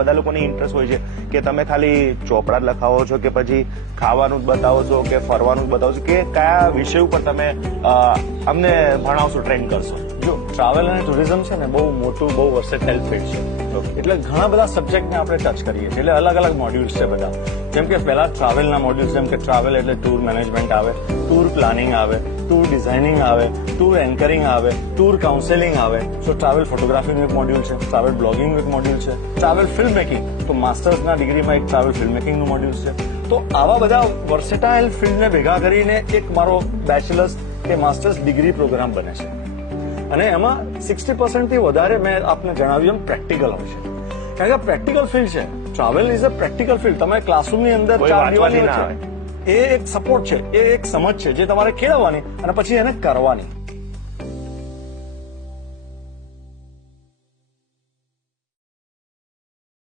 બધા લોકોની ઇન્ટરેસ્ટ હોય છે કે તમે ખાલી ચોપડા જ લખાવો છો કે પછી ખાવાનું જ બતાવો છો કે ફરવાનું જ બતાવો છો કે કયા વિષય ઉપર તમે અમને ભણાવશો, ટ્રેન કરશો? જો ટ્રાવેલ અને ટુરિઝમ છે ને બહુ મોટું, બહુ વર્સેટાઇલ ફિલ્ડ છે, એટલે ઘણા બધા સબ્જેક્ટને આપણે ટચ કરીએ છીએ. એટલે અલગ અલગ મોડ્યુલ્સ છે બધા. જેમ કે પહેલા ટ્રાવેલના મોડ્યુલ્સ, જેમ કે ટ્રાવેલ એટલે ટૂર મેનેજમેન્ટ આવે, ટૂર પ્લાનિંગ આવે, ટૂર ડિઝાઇનિંગ આવે, ટૂર એન્કરિંગ આવે, ટૂર કાઉન્સેલિંગ આવે. તો ટ્રાવેલ ફોટોગ્રાફીનું એક મોડ્યુલ છે, ટ્રાવેલ બ્લોગિંગનું એક મોડ્યુલ છે, ટ્રાવેલ ફિલ્મ મેકિંગ, તો માસ્ટર્સના ડિગ્રીમાં એક ટ્રાવેલ ફિલ્મ મેકિંગનું મોડ્યુલ છે. તો આવા બધા વર્સેટાઇલ ફિલ્ડને ભેગા કરીને એક મારો બેચલર્સ કે માસ્ટર્સ ડિગ્રી પ્રોગ્રામ બને છે. અને એમાં 60% થી વધારે મેં આપને જણાવ્યું એમ પ્રેક્ટિકલ હોય છે. કારણ કે પ્રેક્ટિકલ ફિલ્ડ છે. Travel is a practical field. તમે ક્લાસરૂમની અંદર 4 દિવાલની વચ્ચે એ એક સપોર્ટ છે, એ એક સમજ છે જે તમારે કેળવવાની અને પછી એને કરવાની.